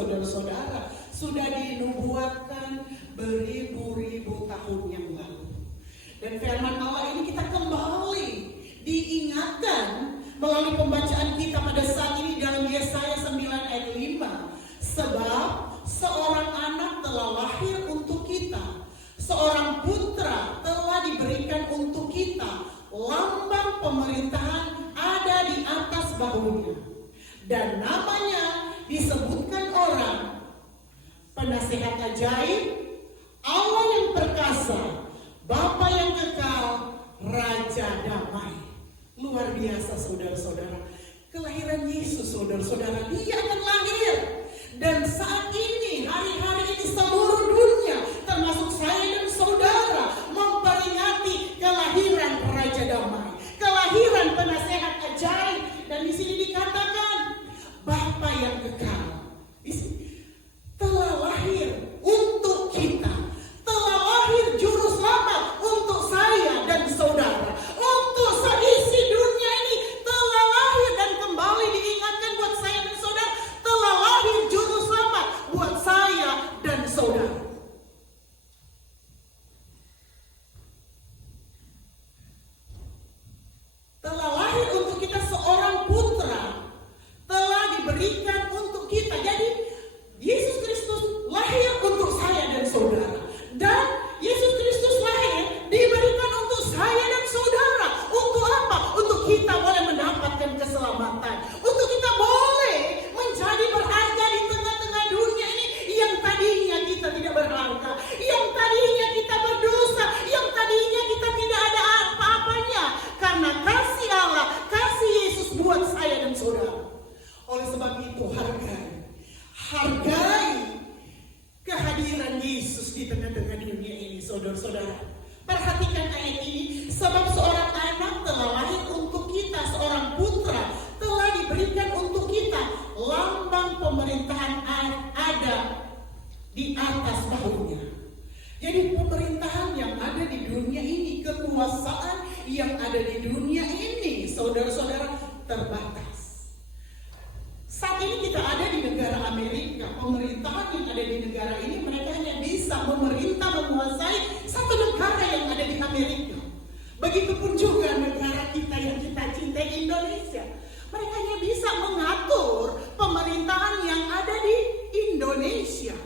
saudara-saudara, sudah dinubuatkan beribu-ribu tahun yang lalu. Dan firman Allah ini kita kembali diingatkan melalui pembacaan kita pada saat ini dalam Yesaya 9 ayat 5. Sebab seorang anak telah lahir untuk kita, seorang putra telah diberikan untuk kita, lambang pemerintahan ada di atas bahunya, dan namanya disebutkan orang Penasehat Ajaib, Allah yang perkasa, Bapa yang kekal, Raja Damai. Luar biasa saudara-saudara. Kelahiran Yesus saudara-saudara, dia akan lahir. Dan saat ini, hari-hari ini seluruh dunia, termasuk saya dan saudara, memperingati kelahiran Raja Damai, kelahiran Penasehat Ajaib. Dan di sini dikatakan Bapa yang kekal. Di sini telah lahir untuk kita, telah lahir juru selamat untuk saya dan saudara, untuk seisi dunia ini telah lahir. Dan kembali diingatkan buat saya dan saudara, telah lahir juru selamat buat saya dan saudara. Telah lahir untuk kita seorang putra, telah diberikan untuk kita. Jadi Yesus Kristus lahir untuk saya dan saudara. Dan Yesus Kristus lahir diberikan untuk saya dan saudara. Untuk apa? Untuk kita boleh mendapatkan keselamatan. Untuk kita boleh menjadi berharga di tengah-tengah dunia ini yang tadinya kita tidak berharga, yang tadinya kita berdosa, yang tadinya kita tidak ada apa-apanya. Karena kasih Allah, kasih Yesus buat saya dan saudara. Oleh sebab itu hargai kehadiran Yesus di tengah-tengah dunia ini saudara-saudara. Perhatikan ayat ini. Sebab seorang anak telah lahir untuk kita, seorang putra telah diberikan untuk kita, lambang pemerintahan ada di atas bahunya. Jadi pemerintahan yang ada di dunia ini, kekuasaan yang ada di dunia ini saudara-saudara terbatas. Saat ini kita ada di negara Amerika. Pemerintahan yang ada di negara ini, mereka hanya bisa memerintah, menguasai satu negara yang ada di Amerika. Begitupun juga negara kita yang kita cintai, Indonesia. Mereka hanya bisa mengatur pemerintahan yang ada di Indonesia.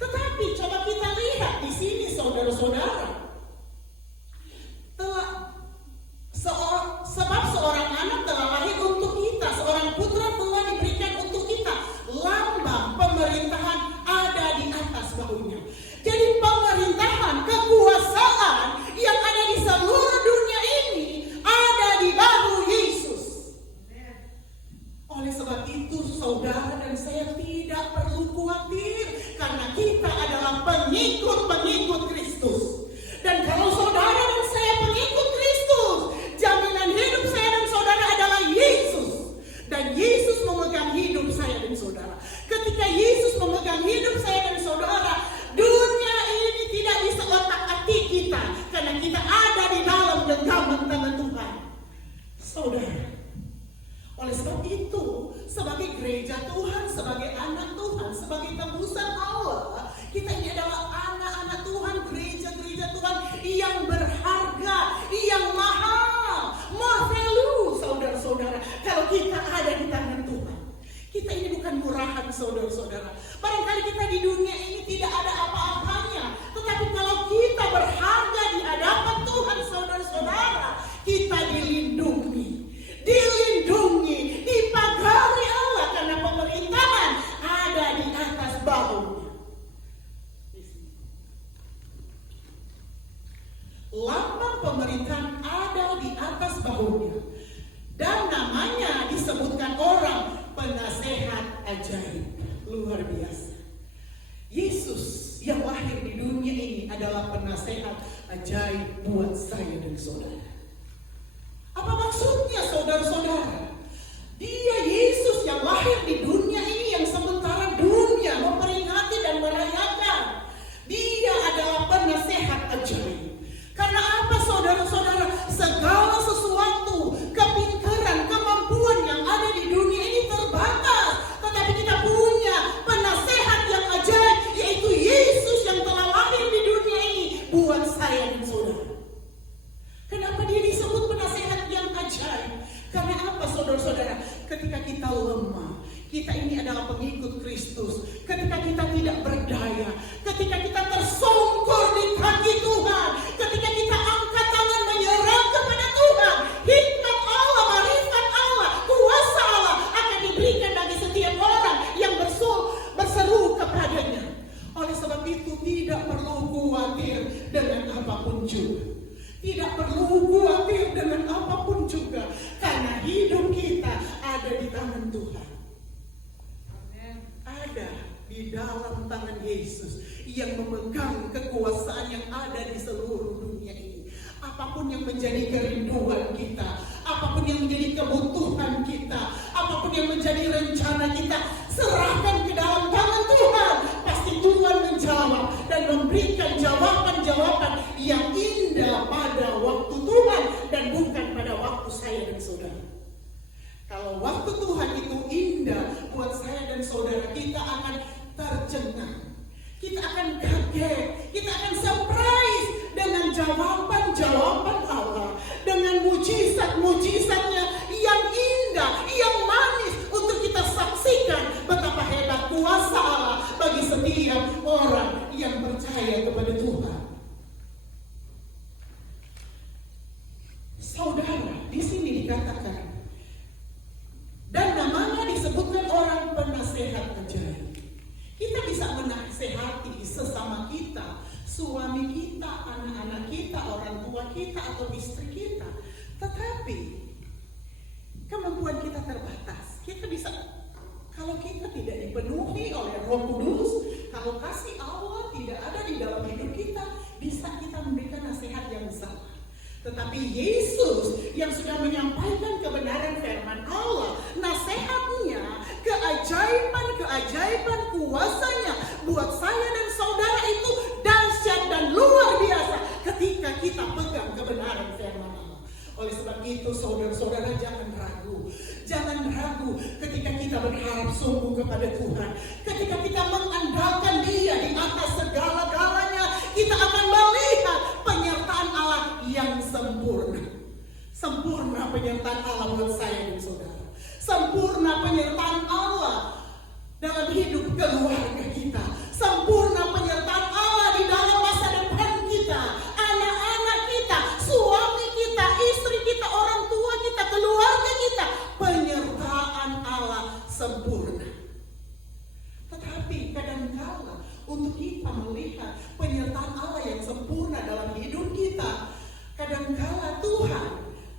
Tetapi coba kita lihat di sini saudara-saudara. Sebab seorang anak telah lahir untuk kita, seorang putra telah diberikan untuk kita, lambang pemerintahan ada di atas bahunya. Jadi pemerintahan, kekuasaan yang ada di seluruh dunia ini ada di bahu Yesus. Oleh sebab itu saudara dan saya tidak perlu khawatir, karena kita adalah pengikut-pengikut Kristus. Dan kalau saudara dan saya pengikut Kristus, jaminan hidup saya dan saudara adalah Yesus. Dan Yesus memegang hidup saya dan saudara. Ketika Yesus memegang hidup saya dan saudara, dunia ini tidak bisa otak-atik kita, karena kita ada di dalam genggaman tangan Tuhan. Saudara, oleh sebab itu, sebagai gereja Tuhan, sebagai anak Tuhan, sebagai tembusan Allah, kita ini adalah anak-anak Tuhan, gereja-gereja Tuhan yang berharga, yang mahal, value, saudara-saudara. Kalau kita ada di tangan Tuhan, kita ini bukan murahan, saudara-saudara. Barangkali kita di dunia ini tidak ada apa-apanya, tetapi kalau kita berharga di hadapan Tuhan, saudara-saudara, kita dilindungi, dipagari Allah, karena pemerintahan ada di atas bahunya. Lambang pemerintahan ada di atas bahunya, dan namanya disebutkan orang Penasehat Ajaib. Luar biasa. Yesus yang lahir di dunia ini adalah penasehat ajaib buat saya dan saudara. Apa maksudnya saudara-saudara? Dia Yesus yang lahir di dunia ini, yang sementara dunia memperingati dan merayakan. Dia adalah penasehat ajaib. Karena apa saudara-saudara? Segala sesuatu, kepintaran, kemampuan yang ada di dunia ini terbatas. Tetapi kita punya penasehat pengikut Kristus, ketika kita tidak berdaya, ketika kita tersungkur di kaki Tuhan, ketika kita angkat tangan menyerah kepada Tuhan, hikmat Allah, marifat Allah, kuasa Allah akan diberikan bagi setiap orang yang berseru kepadanya. Oleh sebab itu tidak perlu khawatir dengan apapun juga. Tidak perlu khawatir dengan apapun juga, karena hidup kita ada di tangan Tuhan. Ada di dalam tangan Yesus yang memegang kekuasaan yang ada di seluruh dunia ini. Apapun yang menjadi kerinduan kita, apapun yang menjadi kebutuhan kita, apapun yang menjadi rencana kita, serahkan ke dalam tangan Tuhan. Pasti Tuhan menjawab dan memberikan jawaban-jawaban yang indah pada waktu Tuhan dan bukan pada waktu saya dan saudara. Kalau waktu Tuhan itu indah buat saya dan saudara, kita akan tercengang, kita akan kaget, kita akan surprise dengan jawaban-jawaban Allah, dengan mujizat-mujizatnya yang indah, yang manis untuk kita saksikan betapa hebat kuasa Allah bagi setiap orang yang percaya kepada Tuhan. Saudara, di sini dikatakan, dan namanya disebutkan orang penasehat ajaib. Kita bisa menasehati sesama kita, suami kita, anak-anak kita, orang tua kita, atau istri kita. Tetapi kemampuan kita terbatas. Kita bisa, kalau kita tidak dipenuhi oleh Roh Kudus, kalau kasih Allah tidak ada di dalam hidup kita, bisa kita memberikan nasihat yang salah. Tetapi Yesus yang sudah menyampaikan kebenaran firman Allah, nasihatnya, keajaiban kuasanya buat saya dan saudara itu dahsyat dan luar biasa ketika kita pegang kebenaran firman Allah. Oleh sebab itu saudara-saudara jangan ragu. Jangan ragu ketika kita berharap sungguh kepada Tuhan. Ketika kita mengandalkan Dia di atas segala-galanya, kita akan melihat penyertaan Allah yang sempurna. Sempurna penyertaan Allah buat saya dan saudara. Sempurna penyertaan Allah dalam hidup keluarga kita. Sempurna penyertaan Allah di dalam masa depan kita. Anak-anak kita, suami kita, istri kita, orang tua kita, keluarga kita. Penyertaan Allah sempurna. Tetapi kadang-kala untuk kita melihat penyertaan Allah yang sempurna dalam hidup kita, kadang-kala Tuhan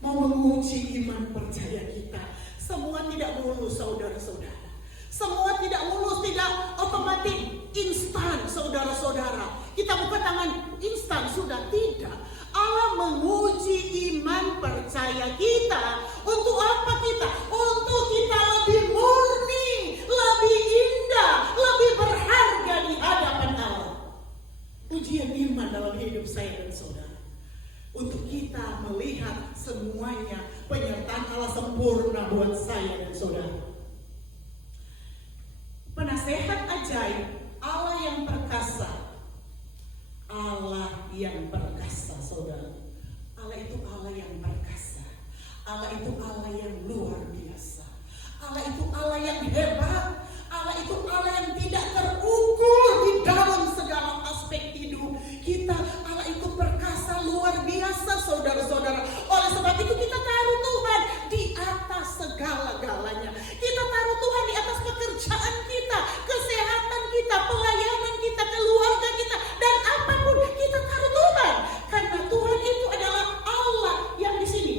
mau menguji iman percaya kita. Semua tidak mulus, saudara-saudara. Semua tidak mulus, tidak otomatis instan, saudara-saudara. Kita buka tangan instan, sudah tidak. Allah menguji iman percaya kita. Untuk apa kita? Untuk kita lebih murni, lebih indah, lebih berharga di hadapan Allah. Ujian iman dalam hidup saya dan saudara. Untuk kita melihat semuanya penyertaan Allah sempurna buat saya dan saudara. Penasehat ajaib, Allah yang perkasa. Allah yang perkasa, saudara. Allah itu Allah yang perkasa. Allah itu Allah yang luar biasa. Allah itu Allah yang hebat. Allah itu Allah yang tidak terukur di dalam segala aspek hidup kita. Allah itu perkasa luar biasa, saudara-saudara. Oleh sebab itu kita taruh Tuhan di atas segala-galanya. Kita taruh Tuhan di atas pekerjaan kita, kesehatan kita, pelayanan kita, keluarga kita, dan apapun kita taruh Tuhan. Karena Tuhan itu adalah Allah yang di sini,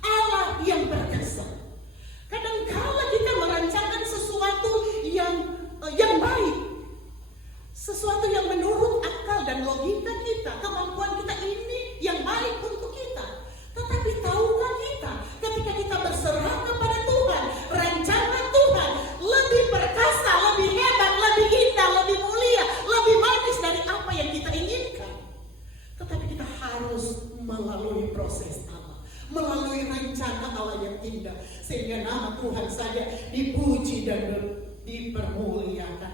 Allah yang perkasa. Kadang-kala kita merancangkan sesuatu yang baik, sesuatu yang menurut akal dan logika kita, kemampuan kita ini yang baik untuk kita. Tetapi tahukah kita, ketika kita berserah kepada Tuhan, rencana Tuhan lebih perkasa, lebih hebat, lebih indah, lebih mulia, lebih manis dari apa yang kita inginkan. Tetapi kita harus melalui proses Allah, melalui rencana Allah yang indah, sehingga nama Tuhan saja dipuji dan dipermuliakan.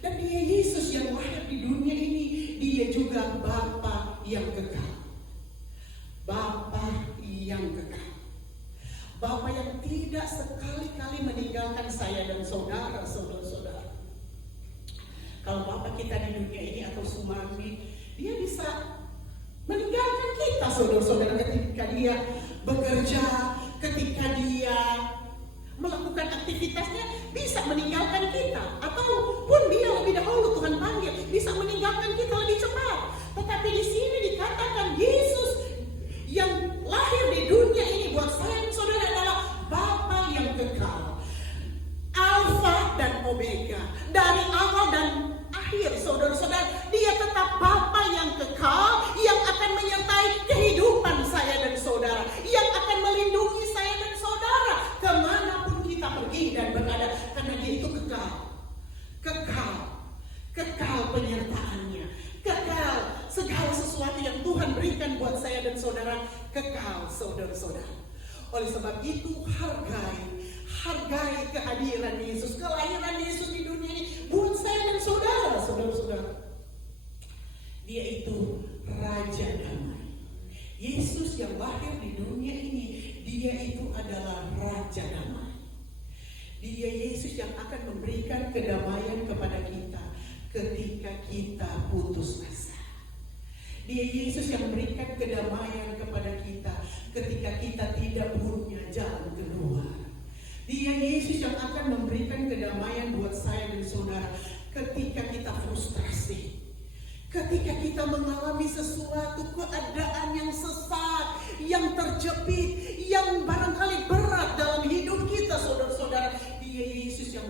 Dan Dia Yesus yang lahir di dunia ini, Dia juga Bapa yang kekal. Bapa yang kekal. Bapa yang tidak sekali-kali meninggalkan saya dan saudara-saudara kita di dunia ini atau suami, dia bisa meninggalkan kita, saudara-saudara, ketika dia bekerja, ketika dia melakukan aktivitasnya, bisa meninggalkan kita. Ataupun dia lebih dahulu Tuhan panggil, bisa meninggalkan kita lebih cepat. Tetapi di sini dikatakan Yesus yang lahir di dunia ini buat saya dan saudara adalah Bapa yang kekal, Alfa dan Omega, dari awal dan akhir, saudara-saudara. Dia tetap Bapa yang kekal, yang akan menyertai kehidupan saya dan saudara, yang akan melindungi saya dan saudara kemanapun kita pergi dan berada, karena dia itu kekal. Kekal penyertaannya, kekal segala sesuatu yang Tuhan berikan buat saya dan saudara, kekal, saudara-saudara. Oleh sebab itu hargai kehadiran Yesus, kelahiran Yesus di dunia ini buat saya dan saudara-saudara. Dia itu Raja Damai. Yesus yang lahir di dunia ini, dia itu adalah Raja Damai. Dia Yesus yang akan memberikan kedamaian kepada kita ketika kita putus asa. Dia Yesus yang memberikan kedamaian kepada kita ketika kita tidak punya jalan keluar. Dia Yesus yang akan memberikan kedamaian buat saya dan saudara ketika kita frustrasi, ketika kita mengalami sesuatu keadaan yang sesat, yang terjepit, yang barangkali berat dalam hidup kita, saudara-saudara. Dia Yesus yang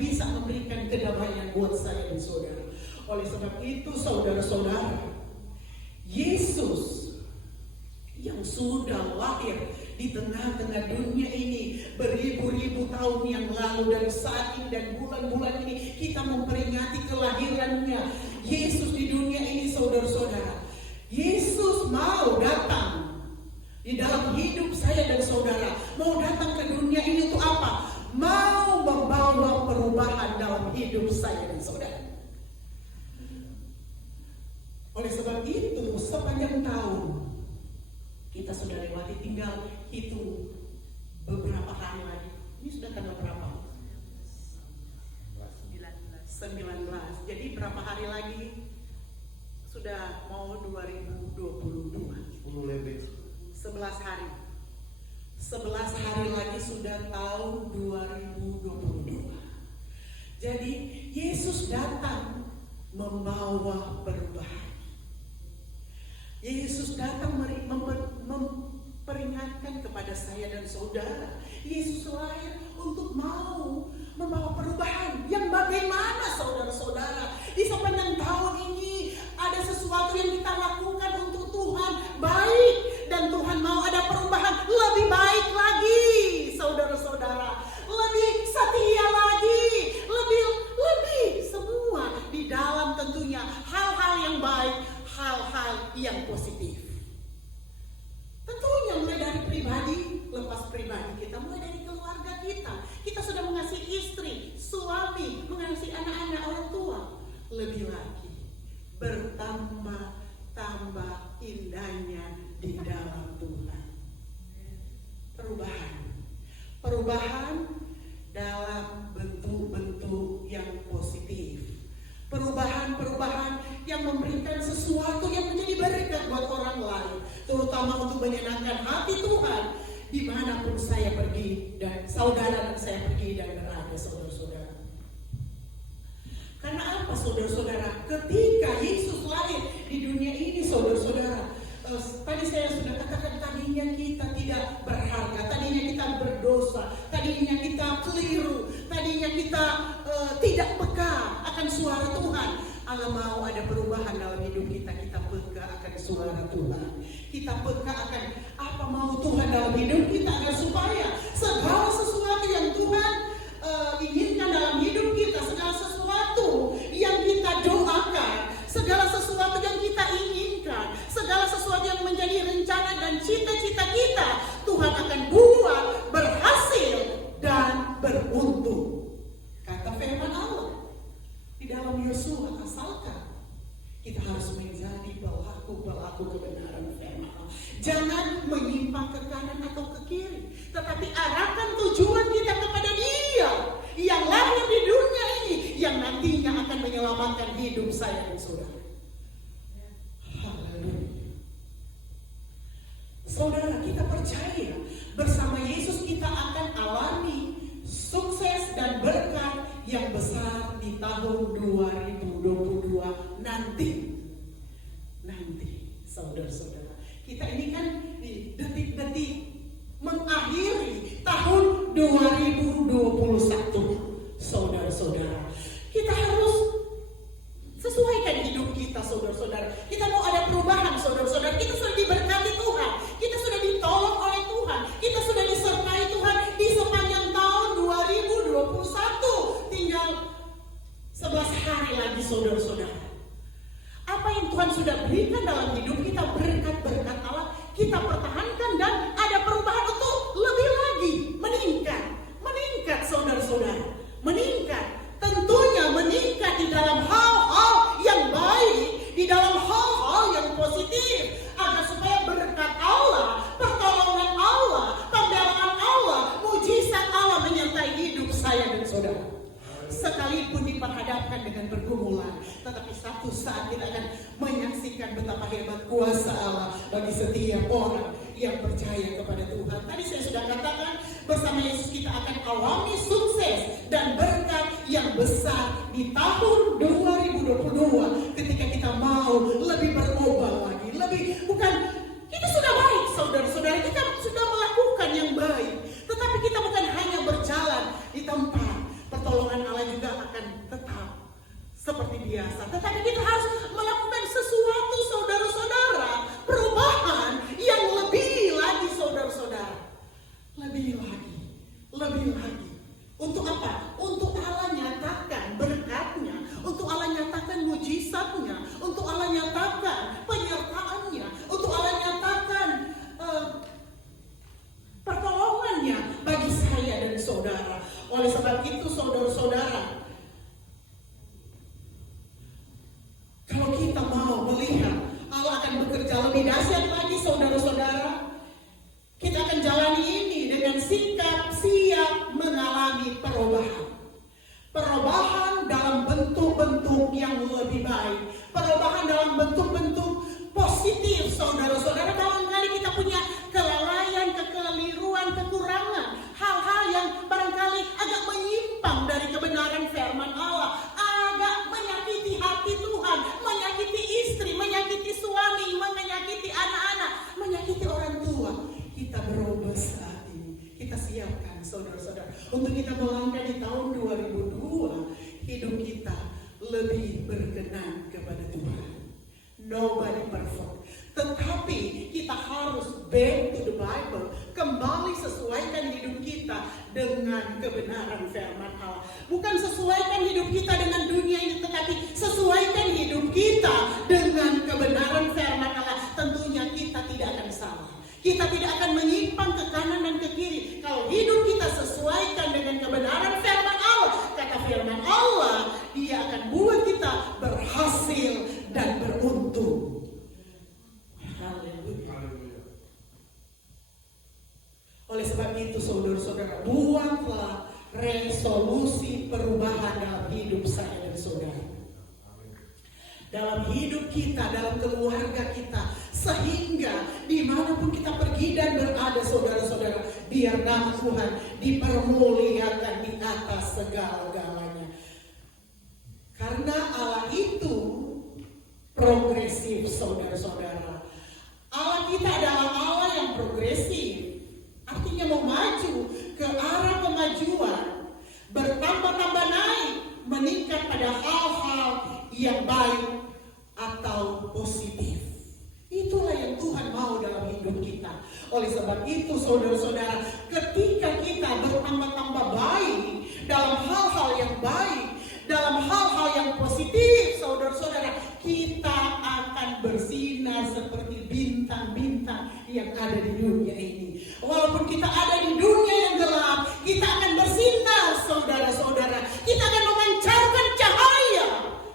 bisa memberikan kedamaian buat saya dan saudara. Oleh sebab itu, saudara-saudara, Yesus yang sudah lahir di tengah-tengah dunia ini beribu-ribu tahun yang lalu, dan saat ini dan bulan-bulan ini kita memperingati kelahirannya Yesus di dunia ini, saudara-saudara. Yesus mau datang di dalam hidup saya dan saudara. Mau datang ke dunia ini untuk apa? Mau membawa perubahan dalam hidup saya dan saudara. Oleh sebab itu, sepanjang tahun kita sudah lewati, tinggal hitung beberapa hari lagi. Ini sudah tanggal berapa? 19. Jadi berapa hari lagi sudah mau 2022? 10 lebih. 11 hari. 11 hari lagi sudah tahun 2022. Jadi Yesus datang membawa perubahan. Yesus datang memperingatkan kepada saya dan saudara. Yesus lahir untuk mau membawa perubahan. Yang bagaimana, saudara-saudara? Di sepanjang tahun ini ada sesuatu yang kita lakukan untuk Tuhan baik, dan Tuhan mau ada perubahan lebih baik lagi, saudara-saudara. Lebih setia lagi, lebih semua di dalam tentunya hal-hal yang baik, hal-hal yang positif. Tentunya mulai dari pribadi, lepas pribadi kita, mulai dari keluarga kita. Kita sudah mengasihi istri, suami, mengasihi anak-anak, orang tua. Lebih lagi, bertambah indahnya di dalam Tuhan. Perubahan dalam bentuk-bentuk yang positif. Perubahan yang memberikan sesuatu yang menjadi berkat buat orang lain, terutama untuk menyenangkan hati Tuhan dimanapun saya pergi dan saudara dan saya pergi dan berada, saudara-saudara. Karena apa, saudara-saudara? Ketika Yesus lahir di dunia ini, saudara-saudara, tadi saya sudah katakan, tadinya kita tidak berharga, tadinya kita berdosa, tadinya kita keliru, tadinya kita tidak peka akan suara Tuhan. Allah mau ada perubahan dalam hidup kita. Kita peka akan suara Tuhan. Kita peka akan apa mau Tuhan dalam hidup kita, agar supaya segala sesuatu yang Tuhan inginkan dalam hidup kita, segala sesuatu yang kita doakan, segala sesuatu yang kita inginkan, segala sesuatu yang menjadi rencana dan cita-cita kita, Tuhan akan buat berhasil dan beruntung. Kata firman Allah di dalam Yosua, asalkan kita harus menjadi pelaku kebenaran firman Allah. Jangan menyimpang ke kanan atau ke kiri, tetapi arahkan tujuan kita kepada Dia yang lahir di dunia ini, yang nantinya akan menyelamatkan menyelamatkan hidup saya dan saudara. Haleluya. Saudara, kita percaya bersama Yesus kita akan alami sukses dan berkat yang besar di tahun 2022 nanti. Saudara-saudara, kita ini kan di detik-detik mengakhiri tahun 2021. Saudara-saudara, kita harus sesuaikan hidup kita, saudara-saudara. Kita mau ada perubahan, saudara-saudara. Kita sudah diberkati Tuhan, kita sudah ditolong oleh Tuhan, kita sudah disertai Tuhan di sepanjang tahun 2021. Tinggal 11 hari lagi, saudara-saudara. Apa yang Tuhan sudah berikan dalam hidup kita, berkat-berkat Allah, kita pertahankan dan ada perubahan untuk lebih lagi meningkat, saudara-saudara, meningkat. Tentunya meningkat di dalam hal-hal yang baik, di dalam hal-hal yang positif, agar supaya berkat Allah, pertolongan Allah, pembelaan Allah, mujizat Allah menyertai hidup saya dan saudara. Sekalipun diperhadapkan dengan pergumulan, tetapi satu saat kita akan menyaksikan betapa hebat kuasa Allah bagi setiap orang yang percaya kepada Tuhan. Tadi saya sudah katakan, bersama Yesus kita akan alami sukses dan berkat yang besar di tahun 2022 ketika kita mau lebih berubah lagi, bukan kita sudah baik, saudara-saudara, kita sudah melakukan yang baik, tetapi kita bukan hanya berjalan di tempat. Pertolongan Allah juga akan tetap seperti biasa, tetapi kita harus melakukan sesuatu, saudara-saudara, perubahan yang lebih lagi, saudara-saudara, lebih lagi. Untuk apa? Untuk Allah nyatakan berkatnya, untuk Allah nyatakan mujizatnya, untuk Allah nyatakan penyertaannya, untuk Allah nyatakan pertolongannya bagi saya dan saudara. Oleh sebab itu, saudara-saudara, kalau kita mau melihat Allah akan bekerja lebih dahsyat lagi, saudara-saudara, kita akan jalani ini dengan sikap siap mengalami perubahan dalam bentuk-bentuk yang lebih baik, perubahan dalam bentuk-bentuk positif, saudara-saudara. Barangkali kita punya kelalaian, kekeliruan, kekurangan, hal-hal yang barangkali agak menyimpang dari kebenaran firman Allah, agak menyakiti hati Tuhan, menyakiti istri, menyakiti suami, menyakiti anak-anak, menyakiti orang tua. Kita berubah saat ini. Kita siapkan, saudara-saudara, untuk kita melangkah di tahun 2002, hidup kita lebih berkenan kepada Tuhan. Nobody perfect, tetapi kita harus back to the Bible, kembali sesuaikan hidup kita dengan kebenaran firman Allah. Bukan sesuaikan hidup kita dengan dunia ini, tetapi sesuaikan hidup kita dengan kebenaran firman Allah. Tentunya kita tidak akan salah, kita tidak akan menyimpang ke kanan dan ke kiri. Kalau hidup kita sesuaikan dengan kebenaran firman Allah, kata firman Allah, Dia akan buat kita berhasil dan beruntung. Haleluya. Oleh sebab itu, saudara-saudara, buatlah resolusi perubahan dalam hidup saya dan saudara, dalam hidup kita, dalam keluarga kita, sehingga dimanapun kita pergi dan berada, saudara-saudara, biar nama Tuhan dipermuliakan di atas segala-galanya. Karena Allah itu progresif, saudara-saudara. Allah kita adalah Allah yang progresif, artinya mau maju ke arah kemajuan, bertambah-tambah naik, meningkat pada hal-hal yang baik atau positif. Itulah yang Tuhan mau dalam hidup kita. Oleh sebab itu, saudara-saudara, ketika kita bertambah-tambah baik dalam hal-hal yang baik, dalam hal-hal yang positif, saudara-saudara, kita akan bersinar seperti bintang-bintang yang ada di dunia ini. Walaupun kita ada di dunia yang gelap, kita akan bersinar, saudara-saudara. Kita akan memancarkan cahaya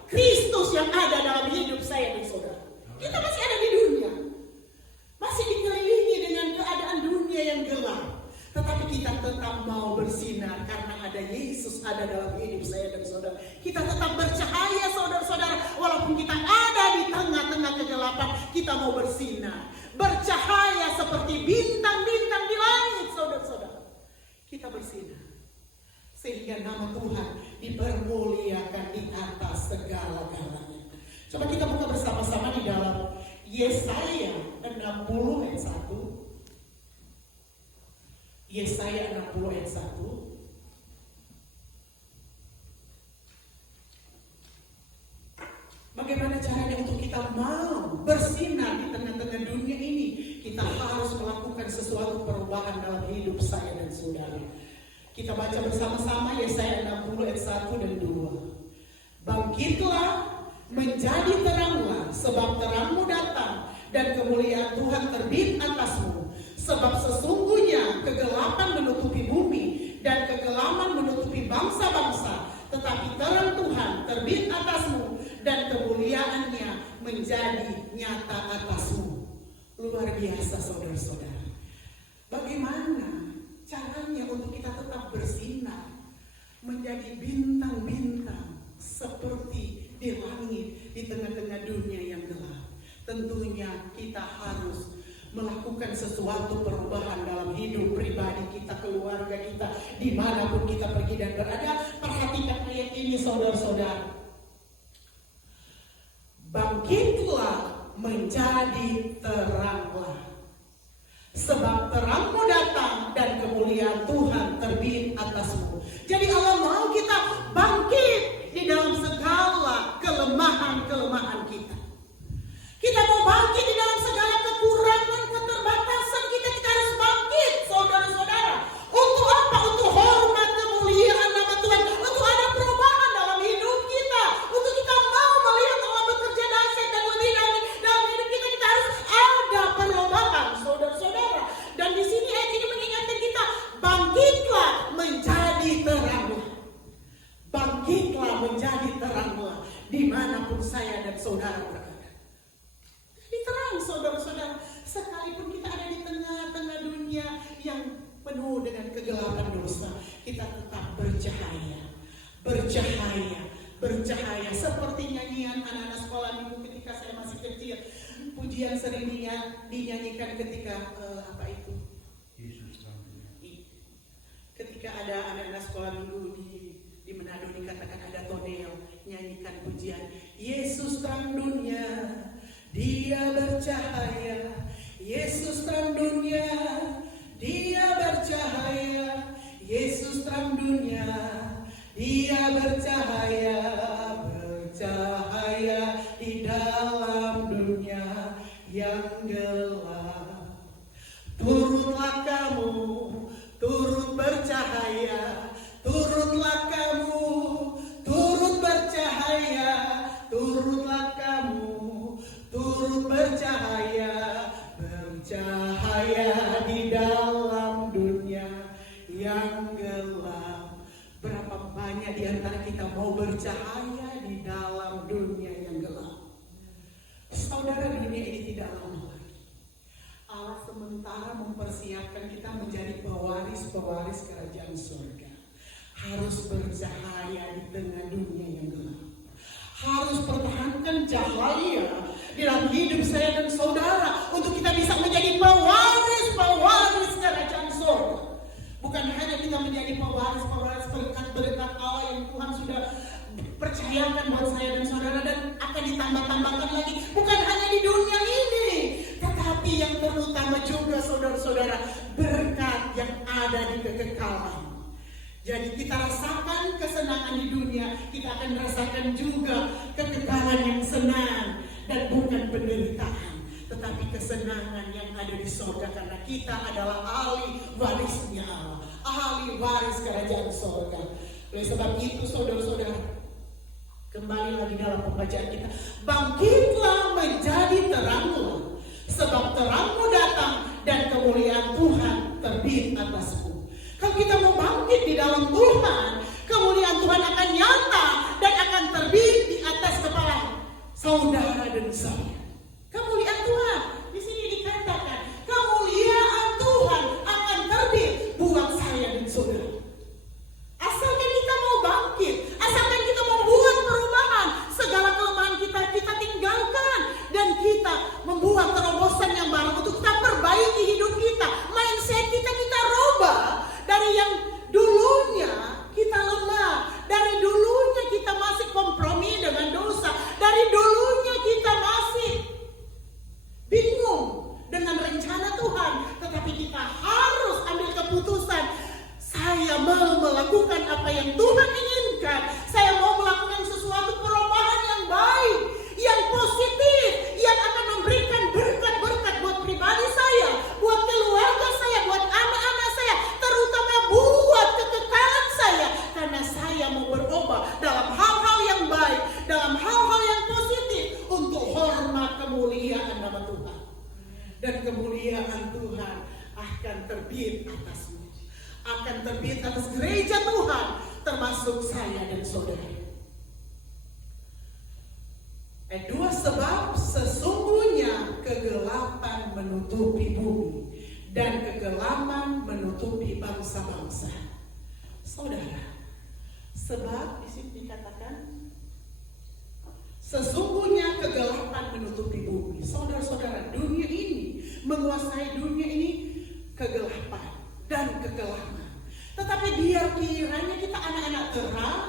Kristus yang ada dalam hidup saya dan saudara. Kita masih ada di dunia, masih dikelilingi dengan keadaan dunia yang gelap, tetapi kita tetap mau bersinar karena ada Yesus ada dalam hidup saya dan saudara. Kita tetap bercahaya, saudara. mau bersinar, bercahaya seperti bintang-bintang di langit, saudara-saudara. Kita bersinar sehingga nama Tuhan dipermuliakan di atas segala-galanya. Coba kita buka bersama-sama di dalam Yesaya 60 ayat 1. Yesaya 60 ayat 1. Bagaimana caranya untuk kita mau bersinar di tengah-tengah dunia ini? Kita harus melakukan sesuatu perubahan dalam hidup saya dan saudara. Kita baca bersama-sama Yesaya 60 ayat 1 dan 2. Bangkitlah, menjadi teranglah, sebab terangmu datang dan kemuliaan Tuhan terbit atasmu. Sebab sesungguhnya kegelapan menutupi bumi dan kegelapan menutupi bangsa-bangsa, tetapi terang Tuhan terbit atasmu dan kemuliaannya menjadi nyata atasmu. Luar biasa, saudara-saudara. Bagaimana caranya untuk kita tetap bersinar, menjadi bintang-bintang seperti di langit di tengah-tengah dunia yang gelap? Tentunya kita harus melakukan sesuatu perubahan dalam hidup pribadi kita, keluarga kita, dimanapun kita pergi dan berada. Perhatikan ayat ini, saudara-saudara. Bangkitlah, menjadi teranglah, sebab terangmu datang dan kemuliaan Tuhan terbit atasmu. Jadi Allah mau kita bangkit di dalam segala kelemahan-kelemahan kita. Kita mau bangkit di dalam segala kekurangan, keterbatasan kita. Kita harus bangkit, saudara-saudara. Untuk apa? Untuk hormat, kemuliaan nama Tuhan. Untuk ada perubahan dalam hidup kita. Untuk kita mau melihat Allah bekerja dahsyat dan lebih dalam hidup kita. Kita harus ada perubahan, saudara-saudara. Dan di sini ayat ini mengingatkan kita, bangkitlah, menjadi teranglah. Bangkitlah, menjadi teranglah dimanapun saya dan saudara berada. Terang, saudara-saudara, sekalipun kita ada di tengah-tengah dunia yang penuh dengan kegelapan dosa, kita tetap bercahaya, bercahaya, bercahaya. Seperti nyanyian anak-anak sekolah minggu ketika saya masih kecil, pujian sering dinyanyikan ketika apa itu? Ketika ada anak-anak sekolah minggu di Manado dikatakan ada tonel, nyanyikan pujian Yesus terang dunia. Dia bercahaya, Yesus terang dunia. Dia bercahaya, Yesus terang dunia. Dia bercahaya, bercahaya di dalam dunia yang gelap. Turutlah kamu, turut bercahaya. Turutlah kamu, turut bercahaya. Turutlah kamu, turut bercahaya, bercahaya di dalam dunia yang gelap. Berapa banyak di antara kita mau bercahaya di dalam dunia yang gelap? Saudara, dunia ini tidak lama lagi. Allah sementara mempersiapkan kita menjadi pewaris-pewaris kerajaan surga. Harus bercahaya di tengah dunia yang gelap. Harus pertahankan cahaya dalam hidup saya dan saudara untuk kita bisa menjadi pewaris-pewaris kerajaan surga. Bukan hanya kita menjadi pewaris-pewaris berkat-berkat Allah yang Tuhan sudah percayakan buat saya dan saudara dan akan ditambah-tambahkan lagi. Bukan hanya di dunia ini, tetapi yang terutama juga saudara-saudara, berkat yang ada di kekekalan. Jadi kita rasakan kesenangan di dunia, kita akan merasakan juga kekekalan yang senang dan bukan penderitaan, tetapi kesenangan yang ada di surga karena kita adalah ahli warisnya Allah, ahli waris kerajaan surga. Oleh sebab itu saudara-saudara, kembali lagi dalam pembacaan kita, bangkitlah, menjadi teranglah, sebab terangmu datang dan kemuliaan Tuhan terbit atasmu. Kalau kita mau bangkit di dalam Tuhan, kemuliaan Tuhan akan nyata dan akan terbit di atas kepala saudara dan saya. Kemuliaan Tuhan, di sini dikatakan, kemuliaan Tuhan akan terbit buat saya dan saudara. Asalkan kita mau bangkit, asalkan kita membuat perubahan, segala kelemahan kita tinggalkan dan kita membuat terbit atasmu, akan terbit atas gereja Tuhan, termasuk saya dan saudara. Ayat 2, sebab sesungguhnya kegelapan menutupi bumi dan kegelapan menutupi bangsa-bangsa. Saudara, sebab di sini dikatakan sesungguhnya kegelapan menutupi bumi. Saudara-saudara, dunia ini, menguasai dunia ini kegelapan dan kegelapan. Tetapi biar kiranya kita anak-anak terang,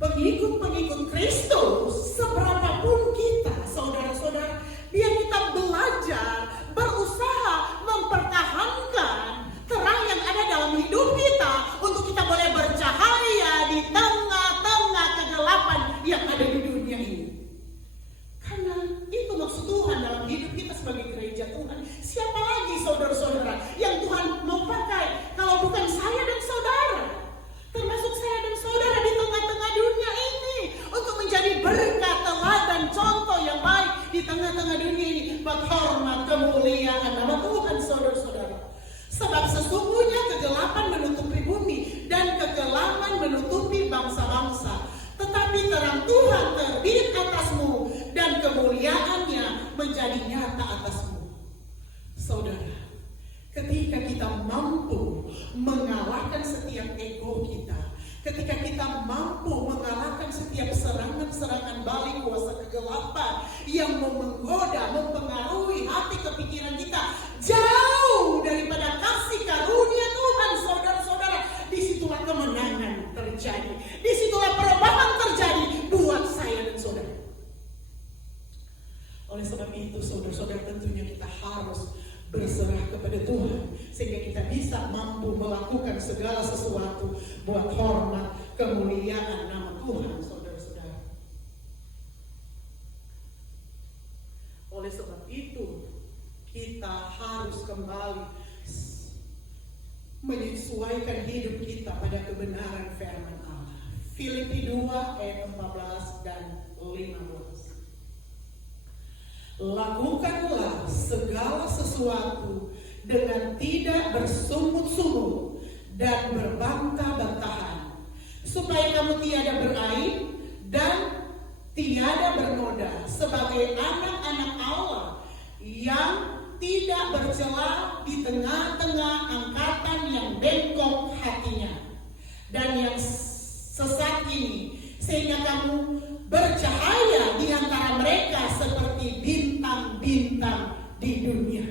pengikut-pengikut Kristus, seberapapun kita, saudara-saudara, biar kita belajar, berusaha mempertahankan terang yang ada dalam hidup kita, untuk kita boleh bercahaya di tengah-tengah kegelapan yang ada di dunia ini. Karena itu maksud Tuhan dalam hidup kita sebagai gereja Tuhan. Siapa lagi saudara-saudara yang Tuhan mau pakai kalau bukan saya dan saudara? Termasuk saya dan saudara di tengah-tengah dunia ini, untuk menjadi berkat, teladan, contoh yang baik di tengah-tengah dunia ini, buat hormat kemuliaan nama Tuhan, saudara-saudara. Sebab sesungguhnya kegelapan menutupi bumi dan kegelapan menutupi bangsa-bangsa, tetapi terang Tuhan terbit atasmu dan kemuliaannya menjadi nyata atasmu. Saudara, ketika kita mampu mengalahkan setiap ego kita, ketika kita mampu mengalahkan setiap serangan-serangan balik kuasa kegelapan yang mau menggoda, mempengaruhi hati kepikiran kita, jauh daripada kasih karunia Tuhan, saudara-saudara, disitulah kemenangan terjadi, disitulah perubahan terjadi buat saya dan saudara. Oleh sebab itu, saudara-saudara, tentunya kita harus berserah kepada Tuhan, sehingga kita bisa mampu melakukan segala sesuatu buat hormat kemuliaan nama Tuhan, saudara-saudara. Oleh sebab itu, kita harus kembali menyesuaikan hidup kita pada kebenaran firman Allah. Filipi 2 ayat 14 dan 15. Lakukanlah segala sesuatu dengan tidak bersungut-sungut dan berbantah-bantahan, supaya kamu tiada beraib dan tiada bernoda, sebagai anak-anak Allah yang tidak bercela di tengah-tengah angkatan yang bengkok hatinya dan yang sesat ini, sehingga kamu bercahaya di antara mereka seperti bintang-bintang di dunia.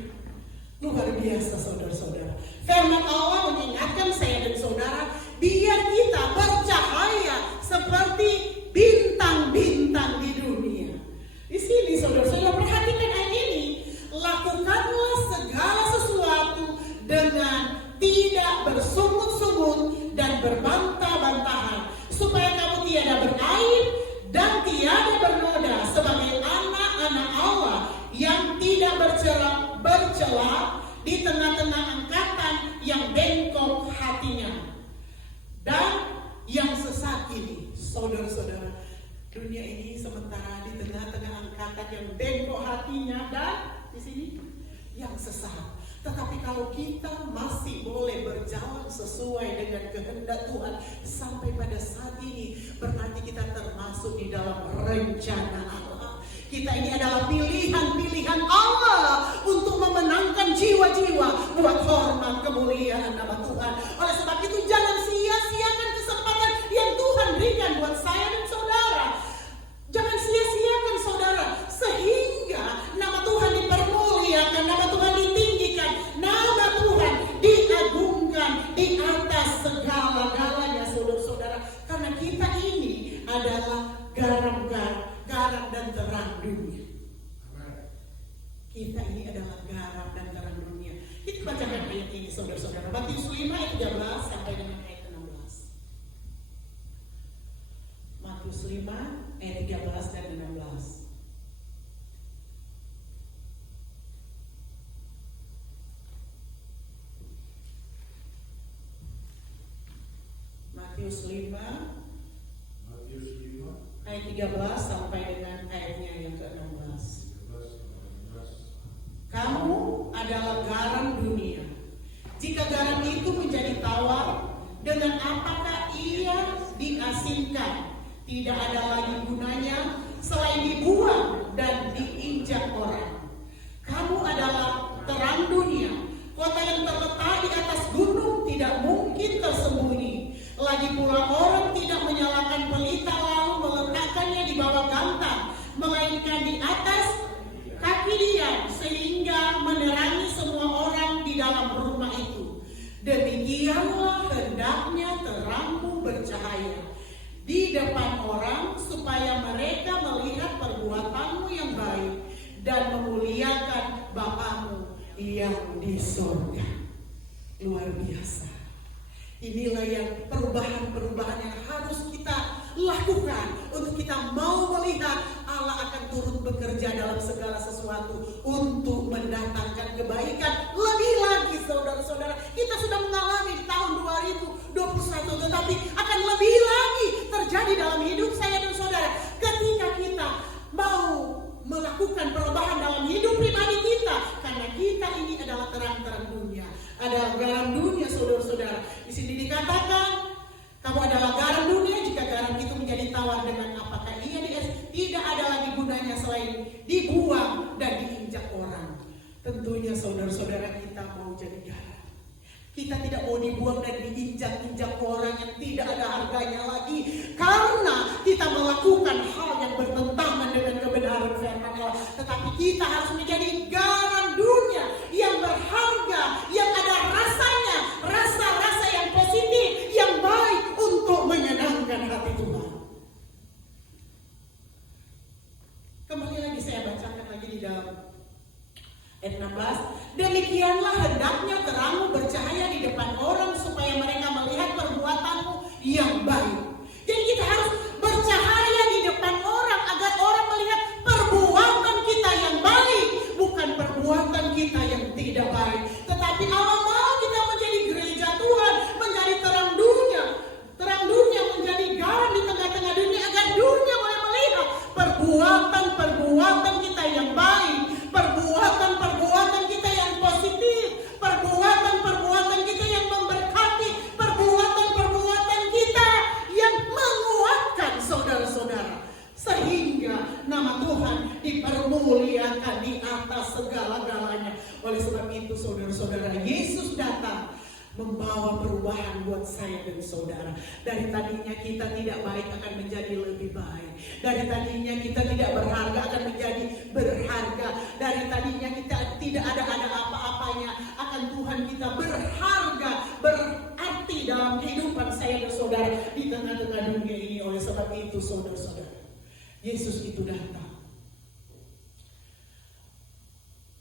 Luar biasa, saudara-saudara. Firman Allah mengingatkan saya dan saudara, biar kita bercahaya seperti bintang-bintang di dunia. Di sini, saudara-saudara, perhatikan ayat ini. Lakukanlah segala sesuatu dengan tidak bersungut-sungut dan berbantah-bantahan, supaya kamu tiada beraib dan tiada bernoda, sebagai anak-anak Allah yang tidak bercela di tengah-tengah angkatan yang bengkok hatinya dan yang sesat ini. Saudara-saudara, dunia ini sementara di tengah-tengah angkatan yang bengkok hatinya dan di sini yang sesat. Tetapi kalau kita masih boleh berjalan sesuai dengan kehendak Tuhan sampai pada saat ini, berarti kita termasuk di dalam rencana Allah. Kita ini adalah pilihan-pilihan Allah untuk memenangkan jiwa-jiwa buat hormat kemuliaan nama Tuhan. Oleh sebab itu, jangan sia-siakan kesempatan yang Tuhan berikan buat saya dan saudara. Jangan sia-siakan, saudara, sehingga nama Tuhan dipermuliakan, nama Tuhan ditinggikan, nama Tuhan diagungkan di atas segala-galanya, saudara-saudara. Karena kita ini adalah garam dan terang dunia. Kita ini adalah garam dan terang dunia. Kita bacakan ayat ini, saudara-saudara. Matius 5 ayat 13 sampai dengan ayat 16. Matius 5 ayat 13 dan 16. Matius 5 ayat 13 sampai dengan ayatnya yang ke-16. Kamu adalah Dengan apakah ia diasingkan? Tidak ada lagi gunanya selain dibuang dan diinjak orang. Kamu adalah terang dunia. Kota yang terletak di atas gunung tidak mungkin tersembunyi. Lagi pula orang tidak menyalakan pelita lalu meletakkannya di bawah gantang, melainkan di atas kaki dia, sehingga menerangi semua orang di dalam rumah itu. Demikianlah hendaknya terangmu bercahaya di depan orang, supaya mereka melihat perbuatanmu yang baik dan memuliakan Bapamu yang di surga. Luar biasa. Inilah yang perubahan-perubahan yang harus kita lakukan untuk kita mau melihat Allah akan turut bekerja dalam segala sesuatu untuk mendatangkan kebaikan. Lebih lagi saudara-saudara, kita sudah mengalami di tahun 2021, tetapi akan lebih lagi terjadi dalam hidup saya dan saudara ketika kita mau melakukan perubahan dalam hidup pribadi kita, karena kita ini adalah terang-terang dunia, adalah garam dunia saudara-saudara. Di sini dikatakan kamu adalah garam dunia. Jika garam itu menjadi tawar, dengan apakah ia tidak ada lagi gunanya selain dibuang dan diinjak orang. Tentunya saudara-saudara kita mau jadi garam. Kita tidak mau dibuang dan diinjak-injak orang yang tidak ada harganya lagi, karena kita melakukan hal yang bertentangan dengan kebenaran firman Allah. Tetapi kita harus menjadi garam dunia yang berharga, yang ada rasanya, rasa-rasa yang positif, yang baik untuk menyenangkan hati Tuhan. Kembali lagi saya bacakan lagi di dalam ayat 16. Demikianlah hendaknya terangmu bercahaya di depan orang, supaya mereka melihat perbuatanmu yang baik. Jadi kita harus bercahaya di depan orang agar orang melihat perbuatan kita yang baik, bukan perbuatan kita yang tidak baik. Tetapi Allah mau kita menjadi gereja Tuhan, menjadi terang dunia. Terang dunia menjadi garam di tengah-tengah dunia, agar dunia boleh melihat perbuatan-perbuatan kita yang baik, perbuatan-perbuatan kita yang positif, perbuatan-perbuatan kita yang memberkati, perbuatan-perbuatan kita yang menguatkan saudara-saudara, sehingga nama Tuhan dipermuliakan di atas segala-galanya. Oleh sebab itu saudara-saudara, Yesus datang membawa perubahan buat saya dan saudara. Dari tadinya kita tidak baik akan menjadi lebih baik. Dari tadinya kita tidak berharga akan menjadi berharga. Dari tadinya kita tidak ada apa-apanya, akan Tuhan kita berharga, berarti dalam kehidupan saya dan saudara di tengah-tengah dunia ini. Oleh sebab itu saudara-saudara, Yesus itu datang.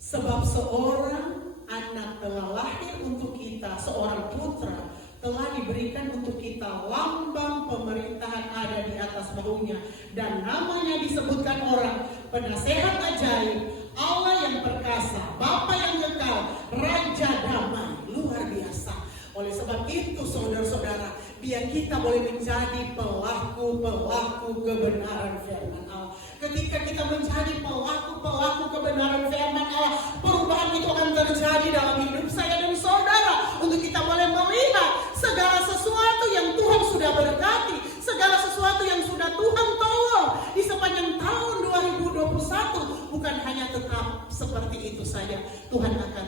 Sebab seorang anak telah lahir untuk kita, seorang putra telah diberikan untuk kita, lambang pemerintahan ada di atas bahunya, dan namanya disebutkan orang penasehat ajaib, Allah yang perkasa, Bapa yang kekal, Raja damai. Luar biasa. Oleh sebab itu saudara-saudara, biar kita boleh menjadi pelaku-pelaku kebenaran firman Allah. Ketika kita menjadi pelaku-pelaku kebenaran firman Allah, perubahan itu akan terjadi dalam hidup saya dan saudara. Untuk kita boleh melihat segala sesuatu yang Tuhan sudah berkati, segala sesuatu yang sudah Tuhan tolong di sepanjang tahun 2021. Bukan hanya tetap seperti itu saja, Tuhan akan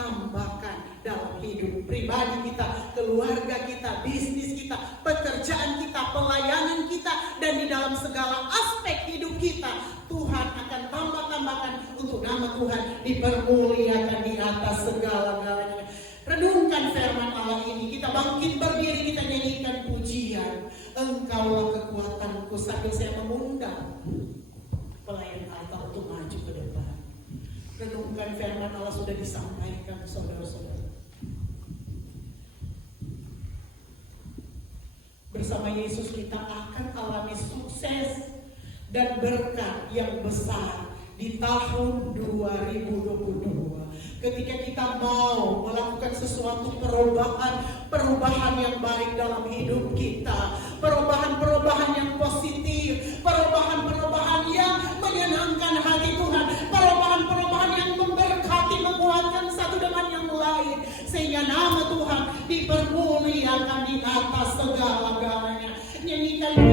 tambahkan dalam hidup pribadi kita, keluarga kita, bisnis kita, pekerjaan kita, pelayanan kita, dan di dalam segala aspek hidup kita, Tuhan akan tambahkan untuk nama Tuhan dipermuliakan di atas segala-galanya. Renungkan firman Allah ini, kita bangkit berdiri, kita nyanyikan pujian, Engkaulah kekuatanku, sambil saya mengundang pelayan altar untuk maju ke depan. Renungkan firman Allah sudah disampaikan saudara-saudara. Bersama Yesus kita akan alami sukses dan berkat yang besar di tahun 2022. Ketika kita mau melakukan sesuatu perubahan yang baik dalam hidup kita, perubahan yang positif, perubahan yang menyenangkan hati Tuhan, perubahan yang memberkati, menguatkan satu dengan yang lain, sehingga nama Tuhan dipermuliakan di atas segala-galanya. Nyanyikan